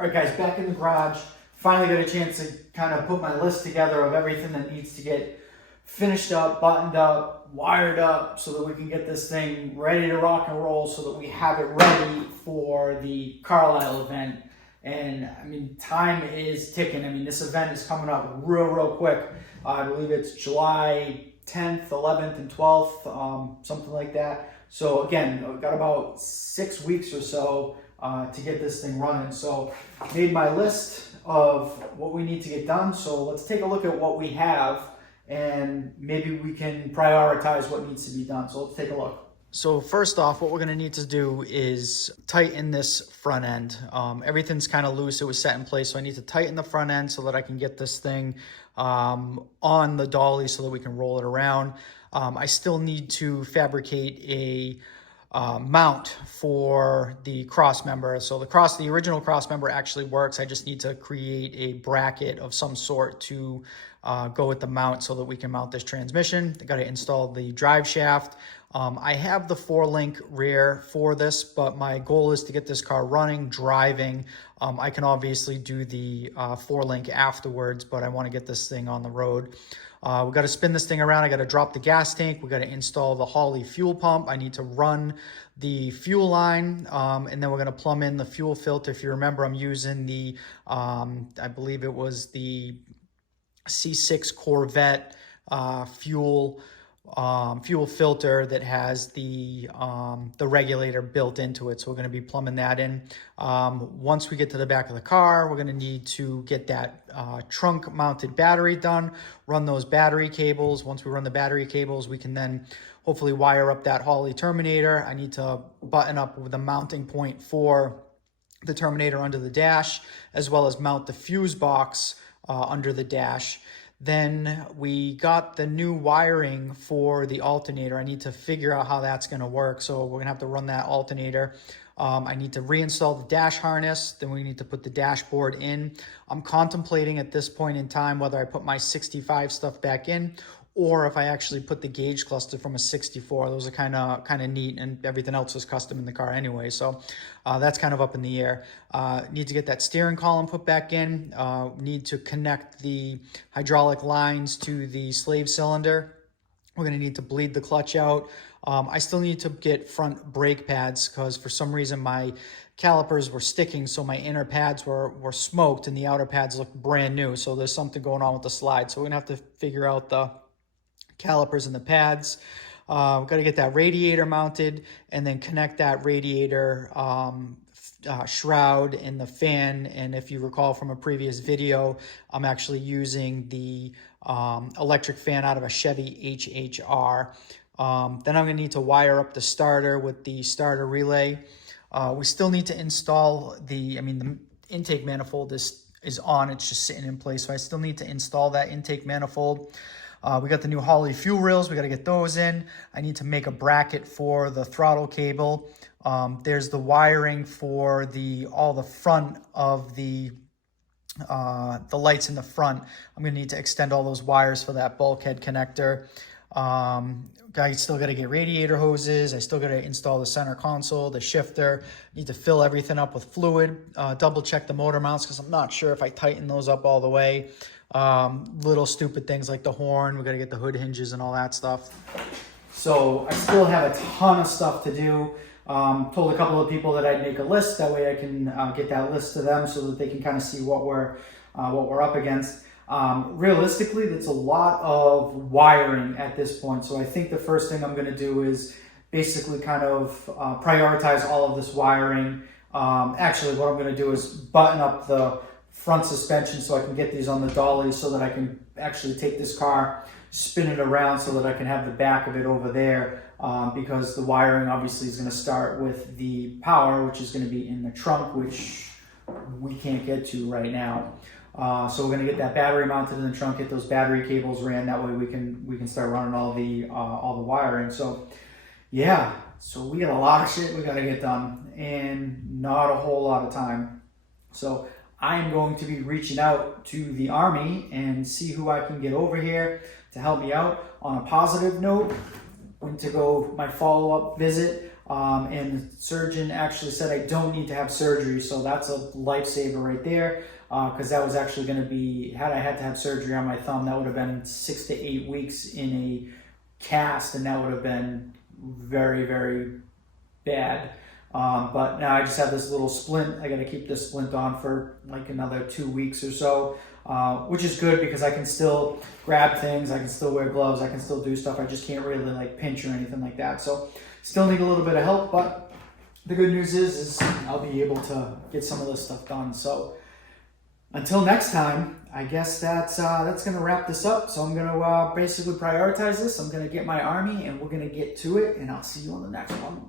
All right, guys, back in the garage. Finally got a chance to kind of put my list together of everything that needs to get finished up, buttoned up, wired up, so that we can get this thing ready to rock and roll, so that we have it ready for the Carlisle event. And I mean, time is ticking. I mean, this event is coming up real quick. I believe it's July 10th, 11th, and 12th, something like that. So again, I've got about 6 weeks or so to get this thing running. So I made my list of what we need to get done. So let's take a look at what we have, and maybe we can prioritize what needs to be done. So let's take a look. So first off, what we're gonna need to do is tighten this front end. Everything's kind of loose, it was set in place, so I need to tighten the front end so that I can get this thing on the dolly so that we can roll it around. I still need to fabricate a mount for the cross member. So the original cross member actually works. I just need to create a bracket of some sort to go with the mount so that we can mount this transmission. I got to install the drive shaft. I have the 4-link rear for this, but my goal is to get this car running, driving. I can obviously do the 4-link afterwards, but I want to get this thing on the road. We got to spin this thing around. I got to drop the gas tank. We got to install the Holley fuel pump. I need to run the fuel line, and then we're going to plumb in the fuel filter. If you remember, I'm using the, I believe it was the C6 Corvette fuel filter that has the regulator built into it. So we're going to be plumbing that in. Once we get to the back of the car, we're going to need to get that trunk mounted battery done, run those battery cables. Once we run the battery cables, we can then hopefully wire up that Holley terminator. I need to button up with the mounting point for the terminator under the dash, as well as mount the fuse box under the dash. Then we got the new wiring for the alternator. I need to figure out how that's going to work. So we're going to have to run that alternator. I need to reinstall the dash harness. Then we need to put the dashboard in. I'm contemplating at this point in time whether I put my 65 stuff back in, or if I actually put the gauge cluster from a 64. Those are kind of neat, and everything else is custom in the car anyway. So that's kind of up in the air. Need to get that steering column put back in. Need to connect the hydraulic lines to the slave cylinder. We're going to need to bleed the clutch out. I still need to get front brake pads because for some reason my calipers were sticking, so my inner pads were smoked and the outer pads look brand new. So there's something going on with the slide. So we're going to have to figure out the calipers and the pads. We've got to get that radiator mounted and then connect that radiator shroud and the fan. And if you recall from a previous video, I'm actually using the electric fan out of a Chevy HHR. Then I'm going to need to wire up the starter with the starter relay. We still need to install the intake manifold is on, it's just sitting in place. So I still need to install that intake manifold. We got the new Holley fuel rails. We got to get those in. I need to make a bracket for the throttle cable. There's the wiring for all the front of the lights in the front. I'm going to need to extend all those wires for that bulkhead connector. I still got to get radiator hoses. I still got to install the center console, the shifter. Need to fill everything up with fluid. Double check the motor mounts because I'm not sure if I tighten those up all the way. Little stupid things like the horn. We got to get the hood hinges and all that stuff. So I still have a ton of stuff to do. Told a couple of people that I'd make a list. That way I can get that list to them so that they can kind of see what we're up against. Realistically, that's a lot of wiring at this point. So I think the first thing I'm going to do is basically kind of prioritize all of this wiring. Actually, what I'm going to do is button up the front suspension so I can get these on the dolly so that I can actually take this car, spin it around so that I can have the back of it over there, because the wiring obviously is going to start with the power, which is going to be in the trunk, which we can't get to right now. So we're going to get that battery mounted in the trunk, get those battery cables ran. That way we can start running all the wiring. So yeah, so we got a lot of shit we got to get done and not a whole lot of time. So I'm going to be reaching out to the Army and see who I can get over here to help me out. On a positive note, went to go my follow-up visit and the surgeon actually said I don't need to have surgery, so that's a lifesaver right there, because that was actually going to be, had I had to have surgery on my thumb, that would have been 6 to 8 weeks in a cast, and that would have been very, very bad. But now I just have this little splint. I got to keep this splint on for like another 2 weeks or so, which is good because I can still grab things, I can still wear gloves, I can still do stuff. I just can't really like pinch or anything like that. So still need a little bit of help, but the good news is I'll be able to get some of this stuff done. So until next time, I guess that's going to wrap this up. So I'm going to basically prioritize this. I'm going to get my army and we're going to get to it, and I'll see you on the next one.